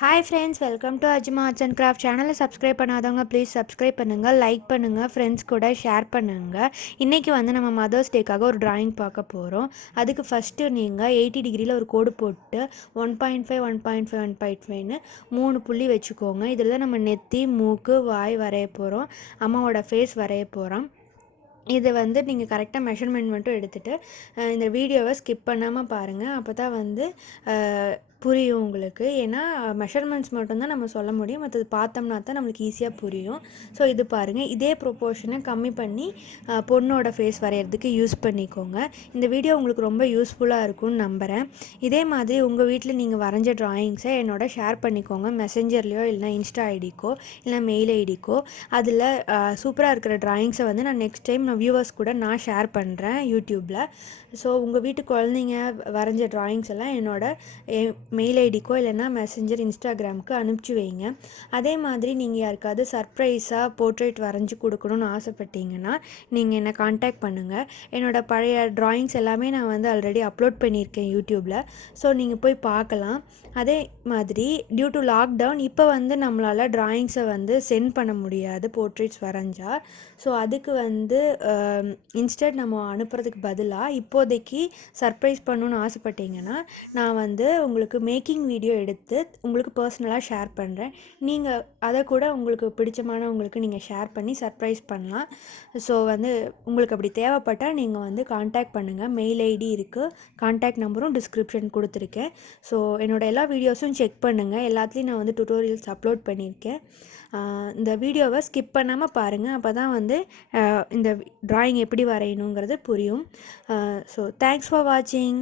Hi friends, welcome to arjamaartsandcrafts channel. Subscribe பண்ணாதவங்க please subscribe பண்ணுங்கள், like பண்ணுங்கள், friends கூட ஷேர் பண்ணுங்கள். இன்றைக்கி வந்து நம்ம மதர்ஸ் டேக்காக ஒரு டிராயிங் பார்க்க போகிறோம். அதுக்கு ஃபஸ்ட்டு நீங்கள் 80 டிகிரியில் ஒரு கோடு போட்டு 1.5 1.5 1.5ன்னு 3 புள்ளி வச்சுக்கோங்க. இதில் தான் நம்ம நெத்தி, மூக்கு, வாய் வரைய போகிறோம். அம்மாவோட ஃபேஸ் வரைய போகிறோம். இது வந்து நீங்கள் கரெக்டாக மெஷர்மெண்ட் மட்டும் எடுத்துகிட்டு இந்த வீடியோவை ஸ்கிப் பண்ணாமல் பாருங்கள். அப்போ தான் வந்து புரியும் உங்களுக்கு. ஏன்னா மெஷர்மெண்ட்ஸ் மட்டும்தான் நம்ம சொல்ல முடியும், மற்றது பார்த்தோம்னா தான் நம்மளுக்கு ஈஸியாக புரியும். ஸோ இது பாருங்கள், இதே ப்ரொப்போர்ஷனை கம்மி பண்ணி பொண்ணோட ஃபேஸ் வரைகிறதுக்கு யூஸ் பண்ணிக்கோங்க. இந்த வீடியோ உங்களுக்கு ரொம்ப யூஸ்ஃபுல்லாக இருக்கும்னு நம்புகிறேன். இதே மாதிரி உங்கள் வீட்டில் நீங்கள் வரைஞ்ச ட்ராயிங்ஸை என்னோட ஷேர் பண்ணிக்கோங்க, மெசேஞ்சர்லையோ இல்லைனா இன்ஸ்டா ஐடிக்கோ இல்லை மெயில் ஐடிக்கோ. அதில் சூப்பராக இருக்கிற ட்ராயிங்ஸை வந்து நான் நெக்ஸ்ட் டைம் வியூவர்ஸ் கூட நான் ஷேர் பண்ணுறேன் யூடியூப்பில். ஸோ உங்கள் வீட்டு குழந்தைங்க வரைஞ்ச ட்ராயிங்ஸ் எல்லாம் என்னோட மெயில் ஐடிக்கோ இல்லைனா மெசேஞ்சர் இன்ஸ்டாகிராமுக்கு அனுப்பிச்சி வைங்க. அதே மாதிரி நீங்கள் யாருக்காவது சர்ப்ரைஸாக போர்ட்ரேட் வரைஞ்சி கொடுக்கணுன்னு ஆசைப்பட்டீங்கன்னா நீங்கள் என்னை காண்டாக்ட் பண்ணுங்கள். என்னோடய பழைய ட்ராயிங்ஸ் எல்லாமே நான் வந்து ஆல்ரெடி அப்லோட் பண்ணியிருக்கேன் யூடியூப்பில். ஸோ நீங்கள் போய் பார்க்கலாம். அதே மாதிரி டியூ டு லாக்டவுன் இப்போ வந்து நம்மளால் ட்ராயிங்ஸை வந்து சென்ட் பண்ண முடியாது போர்ட்ரேட்ஸ் வரைஞ்சா. ஸோ அதுக்கு வந்து இன்ஸ்டன்ட் நம்ம அனுப்புறதுக்கு பதிலாக இப்போதைக்கு சர்ப்ரைஸ் பண்ணணுன்னு ஆசைப்பட்டீங்கன்னா நான் வந்து உங்களுக்கு மேக்கிங் வீடியோ எடுத்து உங்களுக்கு பர்சனலாக ஷேர் பண்ணுறேன். நீங்கள் அதை கூட உங்களுக்கு பிடிச்சமானவங்களுக்கு நீங்கள் ஷேர் பண்ணி சர்ப்ரைஸ் பண்ணலாம். ஸோ வந்து உங்களுக்கு அப்படி தேவைப்பட்டால் நீங்கள் வந்து காண்டாக்ட் பண்ணுங்கள். மெயில் ஐடி இருக்குது, காண்டாக்ட் நம்பரும் டிஸ்கிரிப்ஷன் கொடுத்துருக்கேன். ஸோ என்னோடய எல்லா வீடியோஸும் செக் பண்ணுங்கள். எல்லாத்துலேயும் நான் வந்து டுட்டோரியல்ஸ் அப்லோட் பண்ணியிருக்கேன். இந்த வீடியோவை ஸ்கிப் பண்ணாமல் பாருங்கள். அப்போ தான் வந்து இந்த ட்ராயிங் எப்படி வரையணுங்கிறது புரியும். ஸோ தேங்க்ஸ் ஃபார் வாட்சிங்.